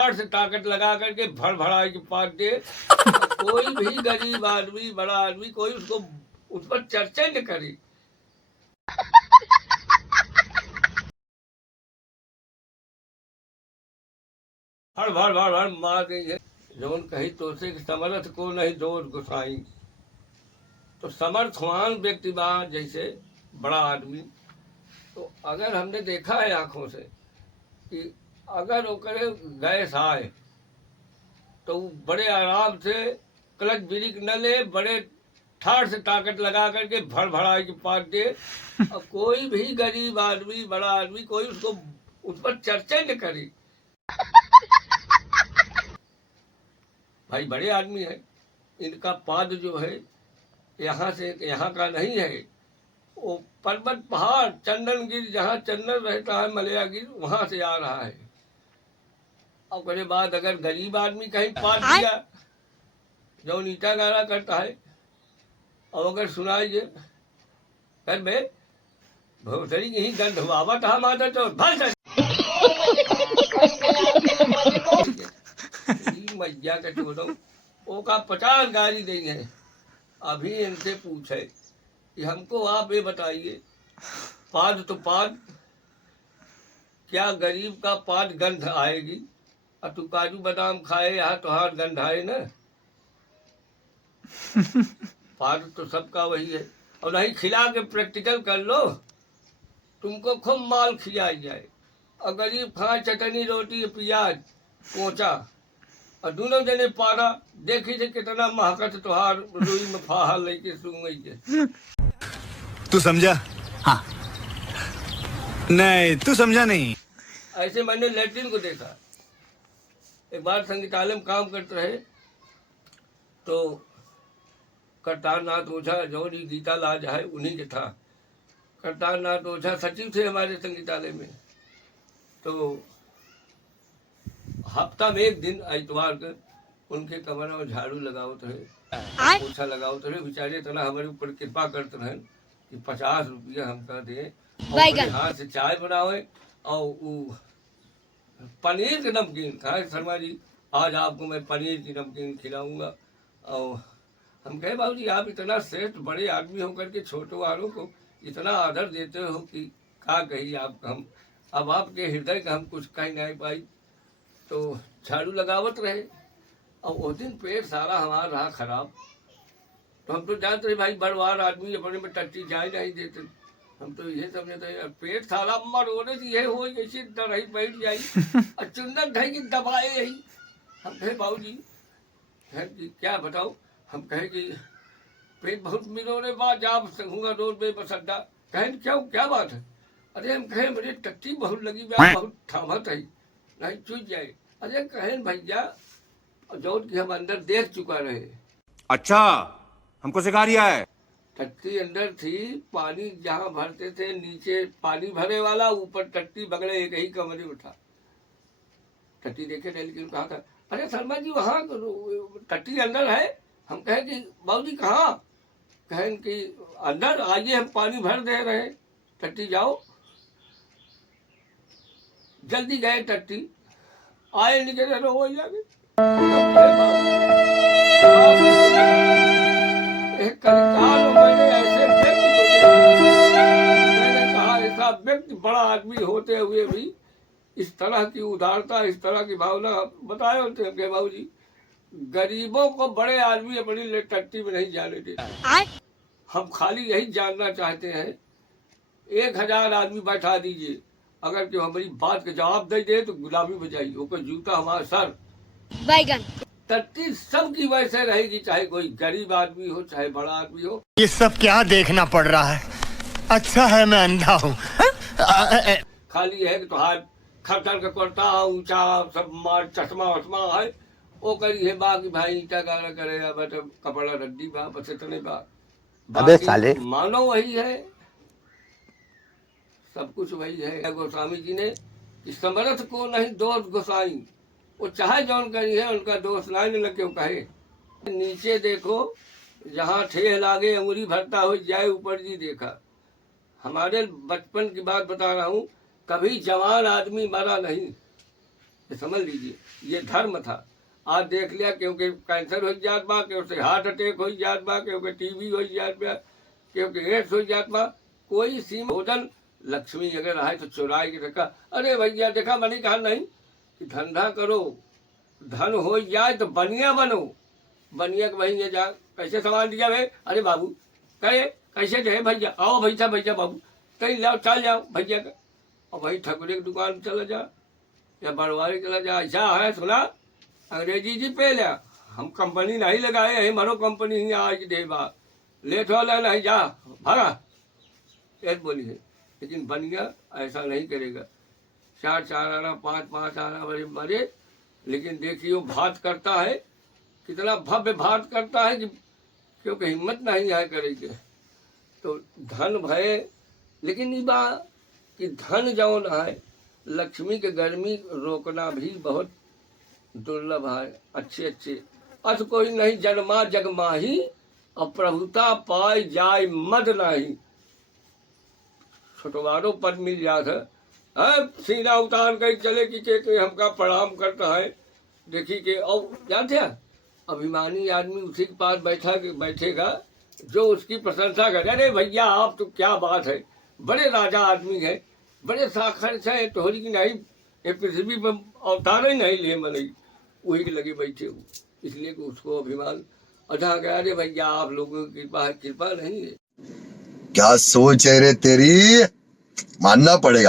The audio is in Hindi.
से ताकत लगा करके भड़ भड़ा के पाट दे। कोई भी गरीब आदमी बड़ा आदमी कोई उसको उस पर चर्चा न करे। भड़ भड़ भड़ भड़ मार गई है। जौन कही तो से समर्थ को नहीं दोष गुसाई। तो समर्थवान व्यक्ति बा जैसे बड़ा आदमी, तो अगर हमने देखा है आंखों से कि अगर ओकरे गैस आए तो वो बड़े आराम से क्लच ब्रेक न ले, बड़े ठाड़ से ताकत लगा करके भड़ भड़ा के पाट दे। और कोई भी गरीब आदमी बड़ा आदमी कोई उसको उस पर चर्चा न करे। भाई बड़े आदमी है, इनका पाद जो है यहाँ से यहाँ का नहीं है, वो पर्वत पहाड़ चंदनगिर जहाँ चंदन रहता है मलयागिर वहां से आ रहा है। और उसके बाद अगर गरीब आदमी कहीं पाट दिया जो नीचा गारा करता है और अगर सुनाइए कर बे भोसड़ी की ही गंध वावत हम आता तो भर मैया के छोड़ो वो का 50 गाली देंगे। अभी इनसे पूछे कि हमको आप ये बताइए, पाद तो पाद, क्या गरीब का पाद गंध आएगी? और तू काजू बादाम खाए यहाँ तो हाथ गंध आए ना। पाद तो सबका वही है। और नहीं खिला के प्रैक्टिकल कर लो, तुमको खूब माल खिलाई जाए और गरीब खाए चटनी रोटी प्याज पोचा और दोनों जने पारा देखी से कितना महकत तुहार रुई में फाहा लेके सूंघई के। तू समझा? हाँ। नहीं तू समझा नहीं। ऐसे मैंने लैट्रिन को देखा। एक बार संगीतालय में काम करते रहे तो करतार नाथ ओझा जो गीता लाज है उन्हीं के था। करतार नाथ ओझा सचिव थे हमारे संगीतालय में। तो हफ्ता में एक दिन इतवार के उनके कमरे में झाड़ू लगावत रहे, पोछा लगावत रहे। बेचारे इतना हमारे ऊपर कृपा करते रहे कि 50 रुपया हमका दे और हाथ से चाय बनावे और वो पनीर के नमकीन खाए। शर्मा जी आज आपको मैं पनीर की नमकीन खिलाऊंगा। और हम कहे बाबू जी आप इतना श्रेष्ठ बड़े आदमी होकर के छोटे वालों को इतना आदर देते हो कि क्या कही आप। हम अब आपके हृदय का हम कुछ कह नहीं पाई। तो झाड़ू लगावत रहे और उस दिन पेट सारा हमारा रहा खराब। तो हम तो जानते रहे भाई बड़वार आदमी अपने में टट्टी जाए नहीं देते। हम तो ये समझते पेट सारा मरोने से यह हो जैसे रही बैठ जाई और चुन्नत ढाई की दबाए यही। हम कहे बाबू जी क्या बताओ? हम कहे कि पेट बहुत मिलोने बाद आप संगूंगा रोड में बस अड्डा। कहें क्यों क्या बात है? अरे हम कहे मुझे टट्टी बहुत लगी, बहुत थामत है नहीं चूझ जाए। अरे कहें भैया जो कि हम अंदर देख चुका रहे। अच्छा हमको सिखा रिया है। टट्टी अंदर थी, पानी जहाँ भरते थे नीचे पानी भरे वाला, ऊपर टट्टी बगड़े एक ही कमरे में था। टट्टी देखे थे लेकिन कहा था अरे शर्मा जी वहाँ टट्टी अंदर है। हम कहे कि बाबू जी कहाँ? कहें कि अंदर आइए हम पानी भर दे रहे। टट्टी जाओ। जल्दी गए टट्टी आए नीचे हो जाए। मैंने कहा ऐसा व्यक्ति बड़ा आदमी होते हुए भी इस तरह की उदारता इस तरह की भावना बताए होते हैं। बाबू जी गरीबों को बड़े आदमी अपनी टट्टी में नहीं जाने देते। हम खाली यही जानना चाहते हैं 1000 आदमी बैठा दीजिए, अगर जो हमारी बात का जवाब दे दे तो गुलाबी बजाई होकर जूता हमारा सर बैगन। टट्टी सबकी वैसे रहेगी, चाहे कोई गरीब आदमी हो चाहे बड़ा आदमी हो। ये सब क्या देखना पड़ रहा है? अच्छा है मैं अंधा हूँ। खाली है कि तो हाथ खटर का करता ऊंचा सब मार चश्मा वश्मा है वो करी है बाकी भाई ईटा गाना करेगा बट कपड़ा रद्दी बा बस इतने बा। अबे साले मानो वही है, सब कुछ वही है। गोस्वामी जी ने कि समर्थ को नहीं दोष गोसाई, वो चाहे जौन करी है उनका दोष नहीं न क्यों कहे। नीचे देखो जहाँ ठेह लागे अंगुरी भरता हो जाए ऊपर जी देखा। हमारे बचपन की बात बता रहा हूँ, कभी जवान आदमी मरा नहीं, ये समझ लीजिए, ये धर्म था। आज देख लिया क्योंकि कैंसर हो जात बा, क्योंकि हार्ट अटैक हो जात बा, क्योंकि टीबी हो जात बा, क्योंकि एड्स हो जात बा, कोई सीमा भोजन लक्ष्मी अगर आए तो चुराए के रखा। अरे भैया देखा मैंने कहा नहीं कि धंधा करो, धन हो जाए तो बनिया बनो, बनिया के वहीं जा कैसे सामान दिया भाई, अरे बाबू कहे कैसे जाए भैया, आओ भैया भैया बाबू कहीं लाओ चल जाओ भैया का, और भाई ठकुरे की दुकान में चला जा या बड़वारी चला जा, ऐसा है सुना अंग्रेजी जी पे लिया, हम कंपनी नहीं लगाए है, मरो कंपनी ही आज दे बा लेट वाला नहीं जा भागा, ऐसे बोली है। लेकिन बनिया ऐसा नहीं करेगा, 4 आना 5 आना बड़े मरे, लेकिन देखिए वो भात करता है, कितना भव्य भात करता है कि क्योंकि हिम्मत नहीं है करेगी। तो धन भय, लेकिन ये बा कि धन जौन है लक्ष्मी के गर्मी रोकना भी बहुत दुर्लभ है। अच्छे अथ कोई नहीं जन्मा जग माही, और प्रभुता पाए जाए मद नहीं। छोटवारों पद मिल जात है, सीना उतार कर चले कि हमका प्रणाम करता है, देखी के और जानते हैं अभिमानी आदमी उसी के पास बैठेगा जो उसकी प्रशंसा करे, अरे भैया आप तो क्या बात है, बड़े राजा आदमी है, बड़े साखर से तोहरी की नहीं ये पृथ्वी पर अवतार ही नहीं ले मलई, वही के लगे बैठे हो, इसलिए कि उसको अभिमान अधा गया। अरे भैया आप लोगों की कृपा है, कृपा नहीं है। क्या सोच है रे तेरी, मानना पड़ेगा।